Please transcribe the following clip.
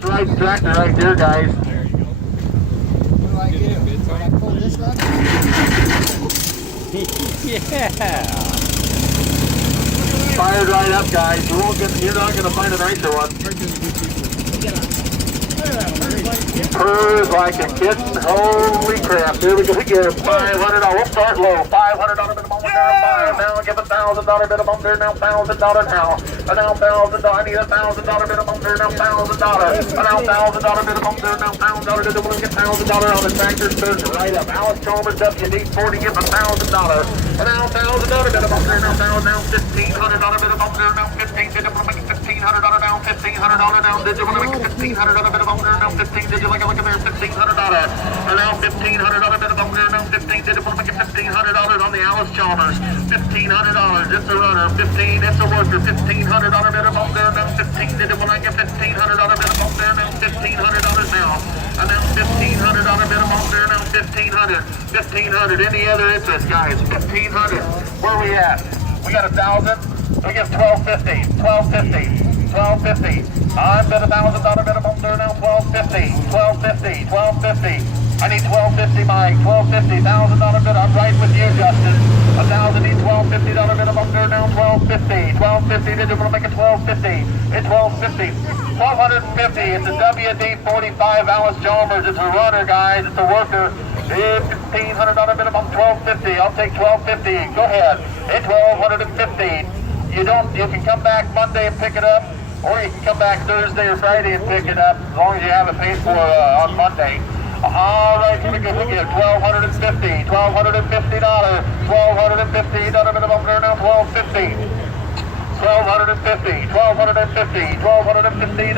Right tractor right there, guys. There you go. What do I do? When I pull this one? Yeah. Fired right up, guys. You're not gonna find a nicer one. Purrs like a kitten. Holy crap. Here we go again. $500. We'll start low. $500 minimum down. Now give $1,000 minimum there. Now $1,000 now. Now $1,000. I need $1,000 minimum there. Now $1,000. Now $1,000 minimum there. Now $1,000. We'll get $1,000 on the tractor. Surge right up. Alice Chalmers WD-40. Give $1,000. Now $1,000 minimum there. Now $1,500 minimum there. Now $1,500 down. $1,500 down. Did you want to make $1,500 minimum there? Now 15, did you look at there? $1,500. And now $1,500 minimum there. Now 15, did you want to make $1,500 on the Alice Chalmers? $1,500. It's a runner. 15, it's a worker. $1,500 minimum there. Now 15, did you want to get $1,500 minimum there? Now $1,500 now. And now $1,500 minimum there. Now 1,500. 1,500. Any other interest, guys? 1,500. Where we at? We got 1,000. We get 1,250. 1,250. 1250. I'm at $1,000 minimum there now. 1250. 1250. 1250. I need 1250, Mike. 1250. $1,000 bid. I'm right with you, Justin. 1,000 need $1,250 minimum there now. 1250. 1250. Did you want to make it 1250? It's 1250. 1,250. It's a WD-45 Alice Chalmers. It's a runner, guys. It's a worker. $1,500 minimum. 1250. I'll take 1250. Go ahead. It's 1,250. You can come back Monday and pick it up, or you can come back Thursday or Friday and pick it up, as long as you have it paid for on Monday. All right, here we go again. $1,250. $1,250. $1,250 minimum there now. $1,250. $1,250. $1,250. $1,250.